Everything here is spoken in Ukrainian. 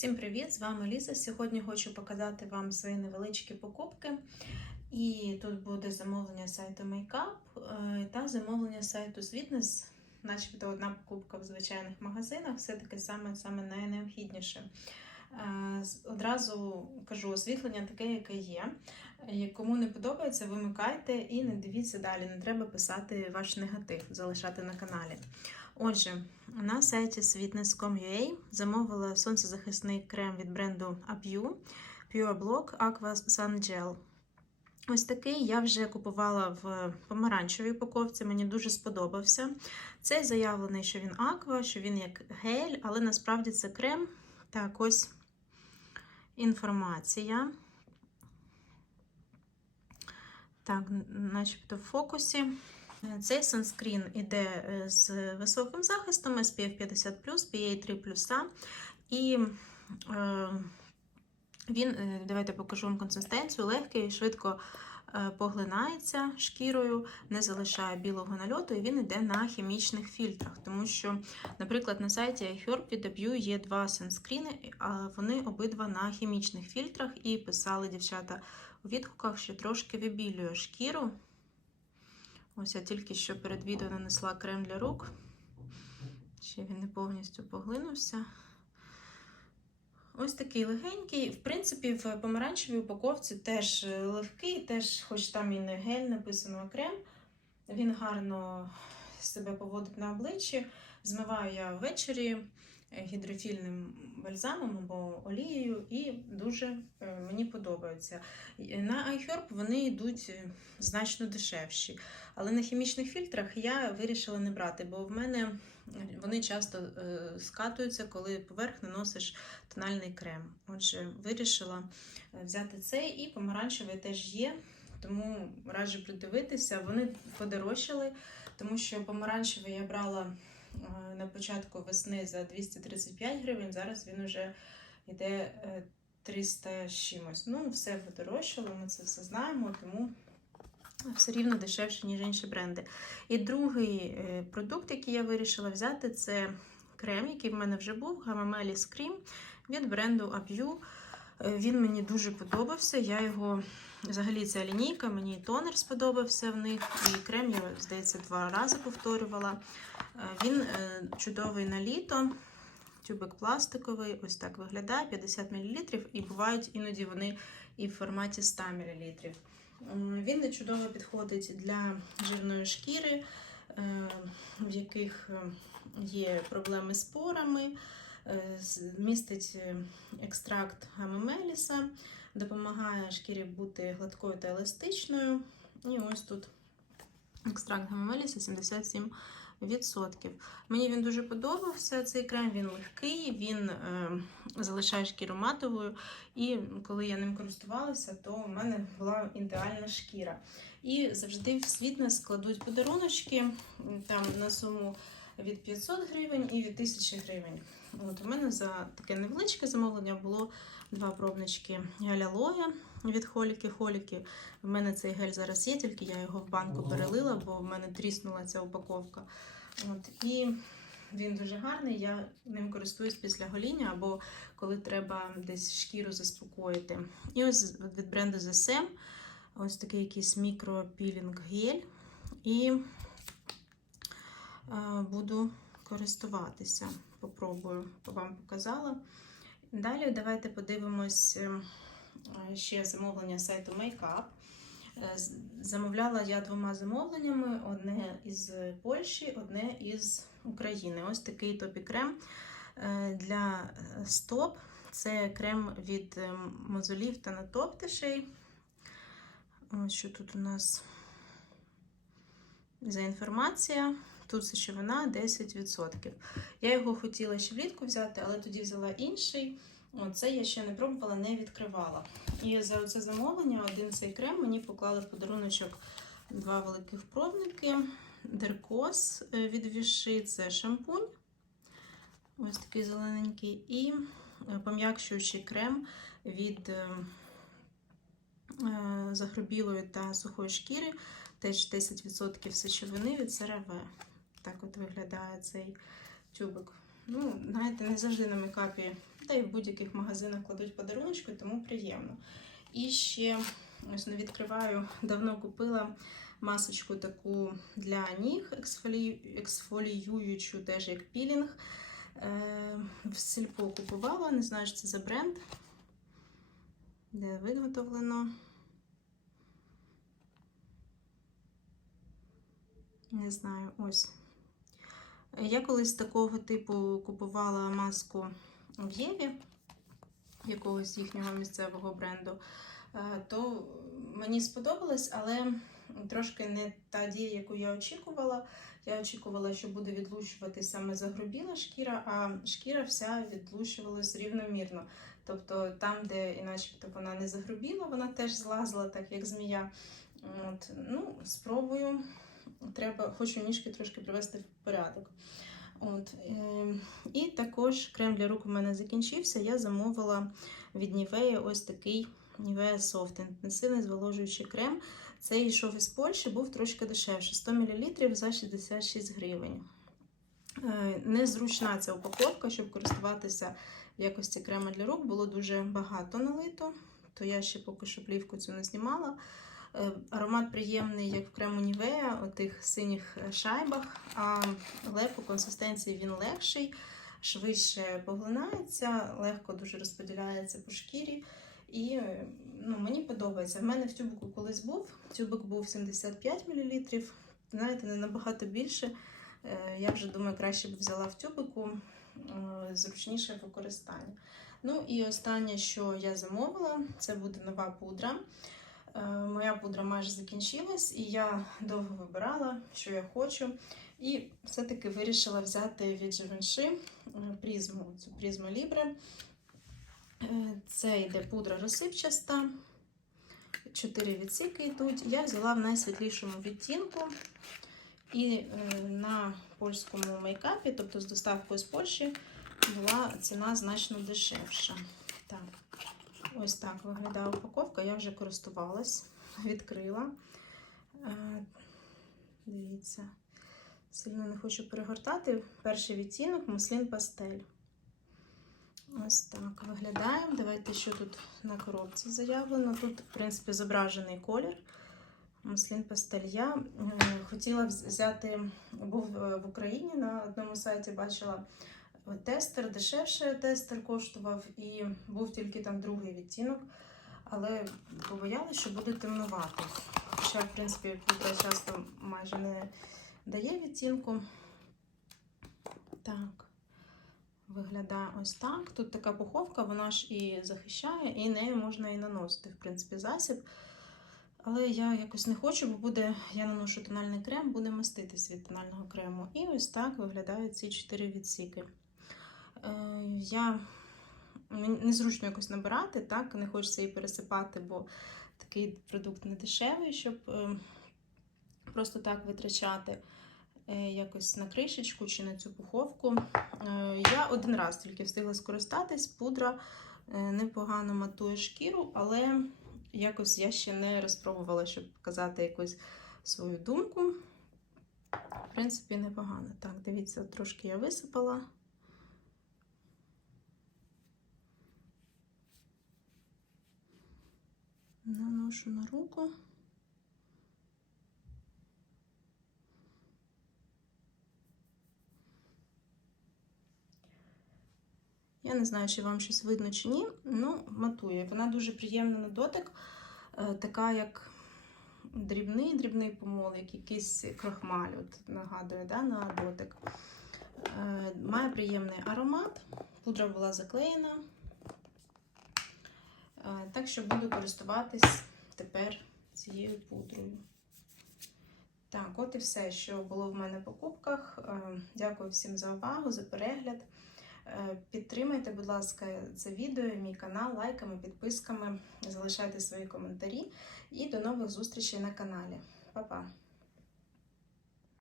Всім привіт! З вами Ліза. Сьогодні хочу показати вам свої невеличкі покупки. І тут буде замовлення сайту Makeup е, та замовлення сайту Sweetness, начебто одна покупка в звичайних магазинах, все таки саме, саме найнеобхідніше. Е, Одразу кажу, освітлення таке, яке є. Кому не подобається, вимикайте і не дивіться далі. Не треба писати ваш негатив, залишати на каналі. Отже, на сайті sweetness.com.ua замовила сонцезахисний крем від бренду Apu Pure Block Aqua Sun Gel. Ось такий я вже купувала в помаранчевій упаковці, мені дуже сподобався. Цей заявлений, що він аква, що він як гель, але насправді це крем. Так, ось інформація. Так, начебто в фокусі. Цей санскрін іде е, з високим захистом SPF 50 PA3 І е, він, е, давайте покажу вам консистенцію, легкий, швидко поглинається шкірою, не залишає білого нальоту, і він йде на хімічних фільтрах. Тому що, наприклад, на сайті iHerb від є два санскріни, а вони обидва на хімічних фільтрах, і писали дівчата у відгуках, що трошки вибілює шкіру. Ось я тільки що перед відео нанесла крем для рук. Ще він не повністю поглинувся. Ось такий легенький. В принципі, в помаранчевій упаковці теж легкий, теж, хоч там і не гель, написано а крем. Він гарно себе поводить на обличчі. Змиваю я ввечері гідрофільним бальзамом або олією, і дуже е, мені подобається. На iHerb вони йдуть е, значно дешевші. Але на хімічних фільтрах я вирішила не брати, бо в мене вони часто е, скатуються, коли поверх наносиш тональний крем. Отже, вирішила е, взяти цей і помаранчевий теж є, тому раджу придивитися. Вони подорожчали, тому що помаранчевий я брала е, на початку весни за 235 гривень, зараз він вже йде е, 300 з чимось. Ну, все подорожчало, ми це все знаємо, тому все рівно дешевше, ніж інші бренди. І другий е, продукт, який я вирішила взяти, це крем, який в мене вже був, Gamma Cream від бренду Apu. Він мені дуже подобався. Я його, взагалі, ця лінійка, мені і тонер сподобався в них, і крем я, здається, два рази повторювала. Е, Він е, чудовий на літо. Тюбик пластиковий, ось так виглядає, 50 мл, і бувають іноді вони і в форматі 100 мл. Він чудово підходить для жирної шкіри, е, в яких є проблеми з порами, містить е, екстракт гамемеліса, допомагає шкірі бути гладкою та еластичною. І ось тут екстракт гамемеліса 77%. Мені він дуже подобався. Цей крем він легкий, він е, залишає шкіру матовою. І коли я ним користувалася, то в мене була ідеальна шкіра. І завжди в світнес складуть подаруночки там на суму від 500 гривень і від 1000 гривень. От у мене за таке невеличке замовлення було два пробнички гель-алоя від Холіки Холіки. В мене цей гель зараз є, тільки я його в банку перелила, бо в мене тріснула ця упаковка. От, і він дуже гарний. Я ним користуюсь після гоління або коли треба десь шкіру заспокоїти. І ось від бренду The Sam ось такий якийсь мікропілінг гель. І е, буду користуватися. Попробую, вам показала. Далі давайте подивимось е, ще замовлення сайту Makeup. Е, Замовляла я двома замовленнями: одне із Польщі, одне із України. Ось такий топі крем е, для стоп. Це крем від мозолів та натоптишей. Ось що тут у нас за інформація. Тут сечовина 10%. Я його хотіла ще влітку взяти, але тоді взяла інший. Оце я ще не пробувала, не відкривала. І за це замовлення один цей крем мені поклали в подаруночок два великих пробники. Деркос е, від Віши це шампунь. Ось такий зелененький. І е, пом'якшуючий крем від е, загрубілої та сухої шкіри. Теж 10% сечовини від CeraVe. Так от виглядає цей тюбик. Ну, знаєте, не завжди на мейкапі та й в будь-яких магазинах кладуть подаруночку, тому приємно. І ще ось не відкриваю, давно купила масочку таку для ніг, ексфолі... ексфоліюючу, теж як пілінг. Е, в сільпо купувала, не знаю, що це за бренд, де виготовлено. Не знаю, ось. Я колись такого типу купувала маску в Єві, якогось їхнього місцевого бренду, Е, то мені сподобалось, але трошки не та дія, яку я очікувала. Я очікувала, що буде відлущувати саме загрубіла шкіра, а шкіра вся відлущувалась рівномірно. Тобто там, де і начебто вона не загрубіла, вона теж злазила, так як змія. От, ну, спробую. Треба, хочу ніжки трошки привести в порядок. От, е, і також крем для рук у мене закінчився. Я замовила від Nivea ось такий Nivea Soft інтенсивний зволожуючий крем. Цей йшов із Польщі, був трошки дешевше 100 мл за 66 гривень. Е, Незручна ця упаковка, щоб користуватися в якості крема для рук, було дуже багато налито, то я ще поки що плівку цю не знімала. Е, Аромат приємний, як в крему Нівея, у тих синіх шайбах, а але по консистенції він легший, швидше поглинається, легко дуже розподіляється по шкірі. І е, ну, мені подобається. В мене в тюбику колись був. Тюбик був 75 мл. Знаєте, не набагато більше. Е, Я вже думаю, краще б взяла в тюбику, е, зручніше в використанні. Ну і останнє, що я замовила, це буде нова пудра. Е, Моя пудра майже закінчилась, і я довго вибирала, що я хочу. І все-таки вирішила взяти від е, призму, цю призму Libre. Е, Це йде пудра розсипчаста. Чотири відсіки йдуть. Я взяла в найсвітлішому відтінку. І е, на польському мейкапі, тобто з доставкою з Польщі, була ціна значно дешевша. Так. Ось так виглядає упаковка. Я вже користувалась, відкрила. Е, Дивіться, сильно не хочу перегортати. Перший відтінок муслін пастель. Ось так виглядає. Давайте, що тут на коробці заявлено. Тут, в принципі, зображений колір. Муслін пастель. Я е, хотіла взяти, був в Україні на одному сайті, бачила тестер, дешевше тестер коштував, і був тільки там другий відтінок, але побоялася, що буде темнувати. Хоча, в принципі, пудра часто майже не дає відтінку. Так, виглядає ось так. Тут така пуховка, вона ж і захищає, і нею можна і наносити, в принципі, засіб. Але я якось не хочу, бо буде, я наношу тональний крем, буде маститись від тонального крему. І ось так виглядають ці чотири відсіки. Е, я незручно якось набирати, так, не хочеться її пересипати, бо такий продукт не дешевий, щоб е, просто так витрачати е, якось на кришечку чи на цю пуховку. Я один раз тільки встигла скористатись, пудра непогано матує шкіру, але якось я ще не розпробувала, щоб показати якусь свою думку. В принципі, непогано. Так, дивіться, трошки я висипала. Наношу на руку. Я не знаю, чи вам щось видно чи ні. Ну, матує. Вона дуже приємна на дотик, е, така як дрібний дрібний помол, як якийсь крохмаль, от нагадує да, на дотик. Е, Має приємний аромат. Пудра була заклеєна. Е, Так що буду користуватись тепер цією пудрою. Так, от і все, що було в мене в покупках. Е, Дякую всім за увагу, за перегляд. Е, Підтримайте, будь ласка, це відео, мій канал лайками, підписками, залишайте свої коментарі і до нових зустрічей на каналі. Па-па!